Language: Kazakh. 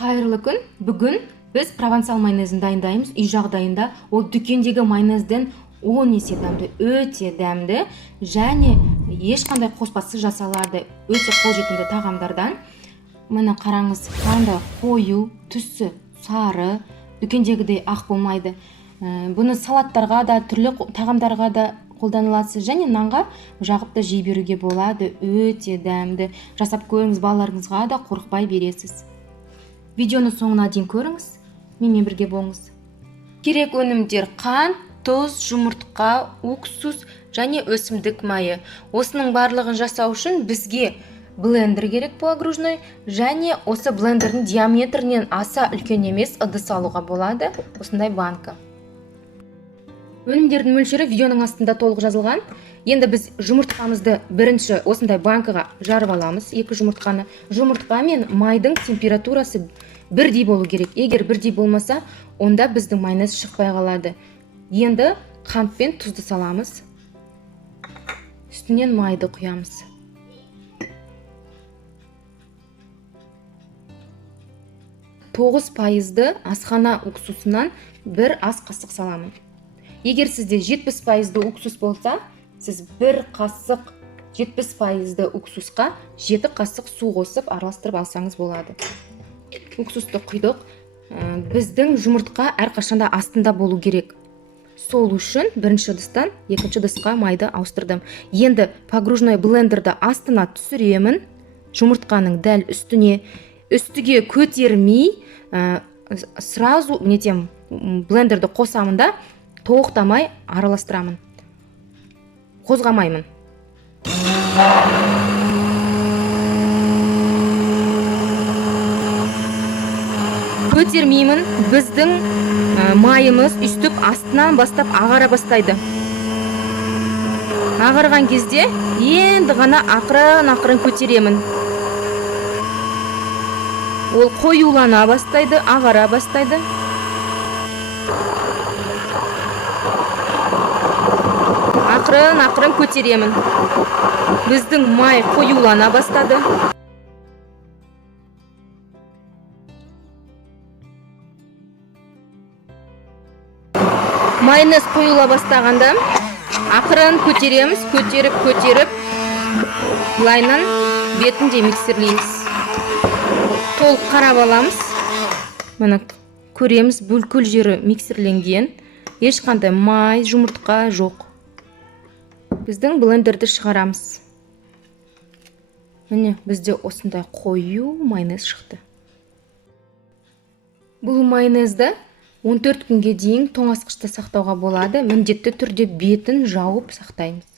Қайырлы күн. Бүгін біз провансал майонезін дайындаймыз. Үй жағдайында ол дүкендегі майонезден 10 есе дәмді, өте дәмді және ешқандай қоспасыз жасалады. Өте қолжетімді тағамдардан. Міне қараңыз, қандай қою, түсі сары, дүкендегідей ақ болмайды. Бұны салаттарға да, түрлі тағамдарға да қолданылады және нанға жағып та жей беруге болады. Өте дәмді. Жасап көріңіз, балаларыңызға да қорықпай бересіз. Видеоны соңына дейін көріңіз, менімен бірге болыңыз. Керек өнімдер: қант, тұз, жұмыртқа, уксус және өсімдік майы. Осының барлығын жасау үшін бізге блендер керек погружной, және осы блендердің диаметрінен аса үлкен емес ыдыс алуға болады, осындай банка. Өнімдердің мөлшері видеоның астында толық жазылған. Енді біз жұмыртқамызды бірінші осындай банкаға жарып аламыз. Екі жұмыртқаны. Жұмыртқа мен майдың температурасы бірдей болу керек. Егер бірдей болмаса, онда біздің майонез шықпай қалады. Енді қант пен тұзды саламыз. Үстінен майды құямыз. Тоғыз пайызды асхана уксусынан бір ас қасық саламын. Егер сізде 70% уксус болса, сіз бір қасық 70% уксусқа 7 қасық су қосып араластырып алсаңыз болады. Уксусты құйдық. Біздің жұмыртқа әрқашанда астында болу керек. Сол үшін бірінші ыдыстан екінші ыдысқа майды ауыстырдым. Енді погружной блендерді астына түсіремін. Жұмыртқаның дәл үстіге көтермей, сразу блендерді қосамын да тоқтамай араластырамын. Қозғамаймын. Көтермеймін. Біздің майымыз үстіп астынан бастап ағара бастайды. Ағарған кезде енді ғана ақырын көтеремін. Ол қоюлана бастайды, ағара бастайды. Ақырын көтеремін. Біздің май қоюлана бастады. Майонез қоюла бастағанда ақырын көтереміз, көтеріп, лайнан бетінде миксерлейміз. Толық қарап аламыз. Мына көреміз, бүлкіл жері миксерленген. Ешқандай май, жұмыртқа жоқ. Біздің блендерді шығарамыз. Міне, бізде осындай қою майонез шықты. Бұл майонезді 14 күнге дейін тоңазытқышта сақтауға болады. Міндетті түрде бетін жауып сақтаймыз.